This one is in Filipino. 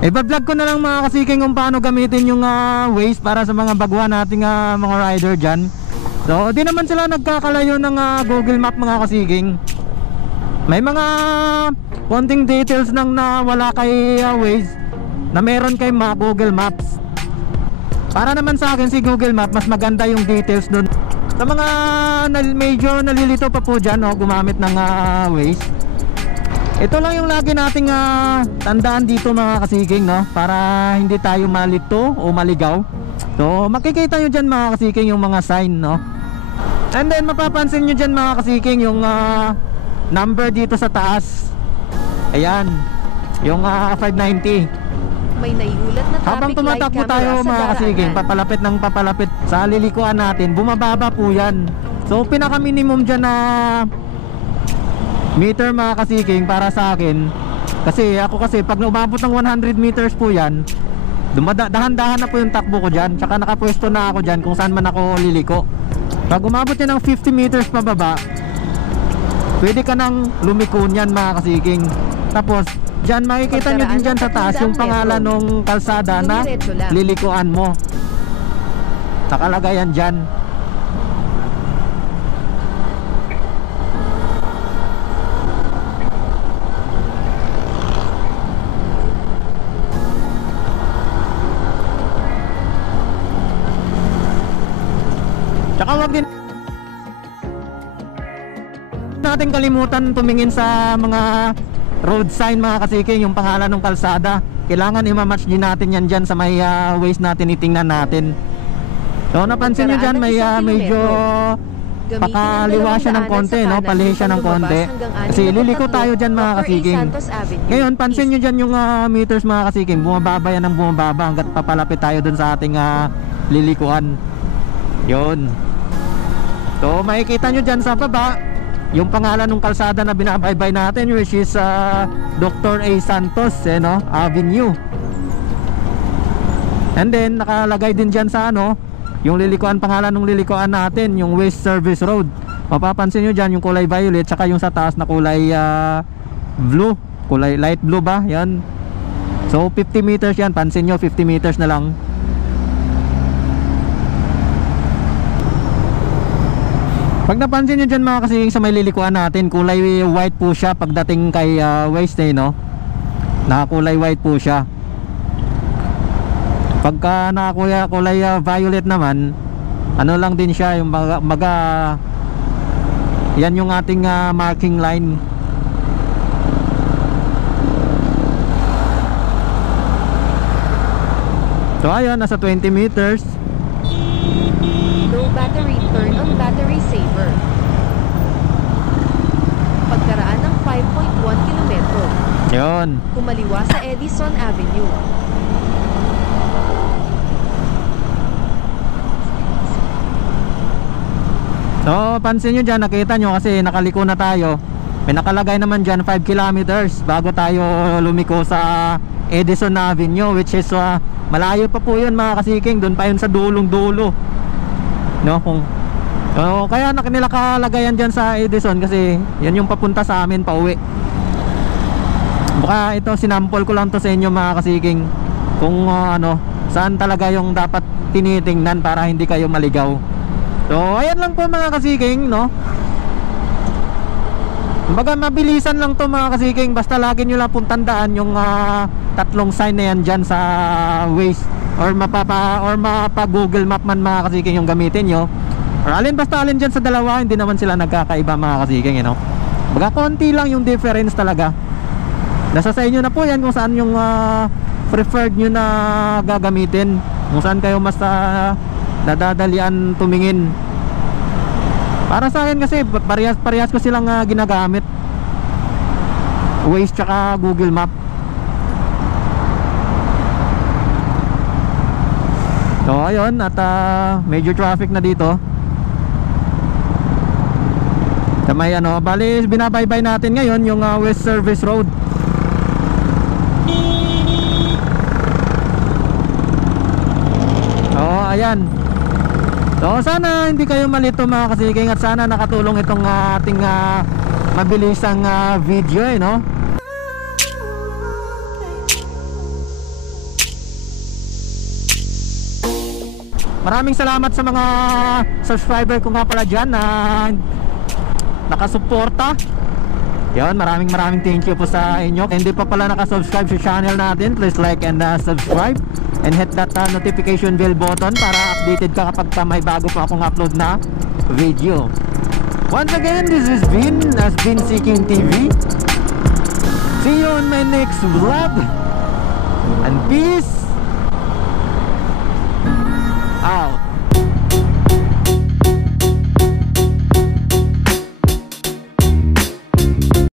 Iba-vlog ko na lang mga kasiking kung paano gamitin yung Waze para sa mga baguhan nating mga rider dyan. So di naman sila nagkakalayo ng Google Map mga kasiking. May mga konting details nang nawala kay Waze na meron kay Google Maps. Para naman sa akin si Google Map mas maganda yung details dun. Sa mga medyo nalilito pa po dyan gumamit ng Waze, ito lang yung lagi nating tandaan dito mga kasiking, no? Para hindi tayo malito o maligaw. So makikita nyo dyan mga kasiking yung mga sign, no? And then mapapansin nyo dyan mga kasiking yung number dito sa taas. Ayan, yung 590. May naiulat na traffic habang tumatakbo light tayo camera sa mga kasiking, papalapit ng papalapit sa lilikuan natin, bumababa po yan. So pinaka minimum dyan na meter mga kasiking para sa akin, kasi ako kasi pag umabot ng 100 meters po yan, dahan-dahan na po yung takbo ko dyan. Tsaka nakapwesto na ako dyan kung saan man ako liliko. Pag umabot yan ng 50 meters pababa, pwede ka nang lumiko niyan mga kasiking. Tapos dyan makikita nyo din dyan sa taas yung pangalan ng kalsada na lilikuan mo, nakalagay yan dyan. Tsaka wag din natin kalimutan tumingin sa mga road sign mga kasiking, yung pangalan ng kalsada. Kailangan i-match din natin yan dyan sa may Waze natin, itingnan natin. So napansin nyo dyan may medyo pakaliwa siya ng konti, no? Palihi siya ng konti. Kasi liliko tayo dyan mga kasiking. Ngayon pansin nyo dyan yung meters mga kasiking, bumababa yan ng bumababa hanggat papalapit tayo dun sa ating lilikuan. Yun. So makikita nyo dyan sa baba yung pangalan ng kalsada na binabaybay natin, which is Dr. A. Santos no? Avenue. And then nakalagay din dyan sa yung lilikuan, pangalan ng lilikuan natin, yung West Service Road. Mapapansin nyo dyan yung kulay violet, tsaka yung sa taas na kulay blue, kulay light blue ba, yan. So 50 meters yan, pansin nyo 50 meters na lang. Pag napansin nyo dyan mga kasiking sa may lilikuan natin, kulay white po siya pagdating kay Waze, no? Nakakulay white po siya. Pagka nakakulay violet naman, ano lang din siya, yung yan yung ating marking line. So ayun, nasa 20 meters. Low battery, turn on battery saver. Pagkaraan ng 5.1 kilometro, Yun. kumaliwa sa Edison Avenue. So pansin nyo dyan, nakita nyo kasi nakaliko na tayo. May nakalagay naman dyan 5 kilometers bago tayo lumiko sa Edison Avenue, which is malayo pa po yun mga kasiking. Doon pa yun sa dulong dulo, no? Kaya nilakalagan dyan sa Edison kasi yan yung papunta sa amin pa uwi. Baka ito sinample ko lang to sa inyo mga kasiking, kung saan talaga yung dapat tinitingnan para hindi kayo maligaw. So ayan lang po mga kasiking, no? Kumbaga mabilisan lang to mga kasiking, basta lagi nyo lang pong tandaan yung tatlong sign na yan dyan sa Waze, or mapa Google Map man mga kasiking yung gamitin nyo, or basta alin dyan sa dalawa. Hindi naman sila nagkakaiba mga kasiking, you know? Baga konti lang yung difference talaga. Nasa sa inyo na po yan kung saan yung preferred nyo na gagamitin, kung saan kayo mas nadadalian tumingin. Para sa akin kasi parehas ko silang ginagamit, Waze tsaka Google Map. So ayun, at medyo traffic na dito sa may bali binabaybay natin ngayon yung West Service Road. Ayan. So sana hindi kayo malito mga kasiking, at sana nakatulong itong ating mabilisang video, no? Maraming salamat sa mga subscriber ko nga pala dyan na nakasuporta. Yun, maraming thank you po sa inyo. Hindi pa pala nakasubscribe sa channel natin, please like and subscribe and hit that notification bell button para updated ka kapag may bago pa akong upload na video. Once again, this has been Seeking TV. See you on my next vlog, and peace out.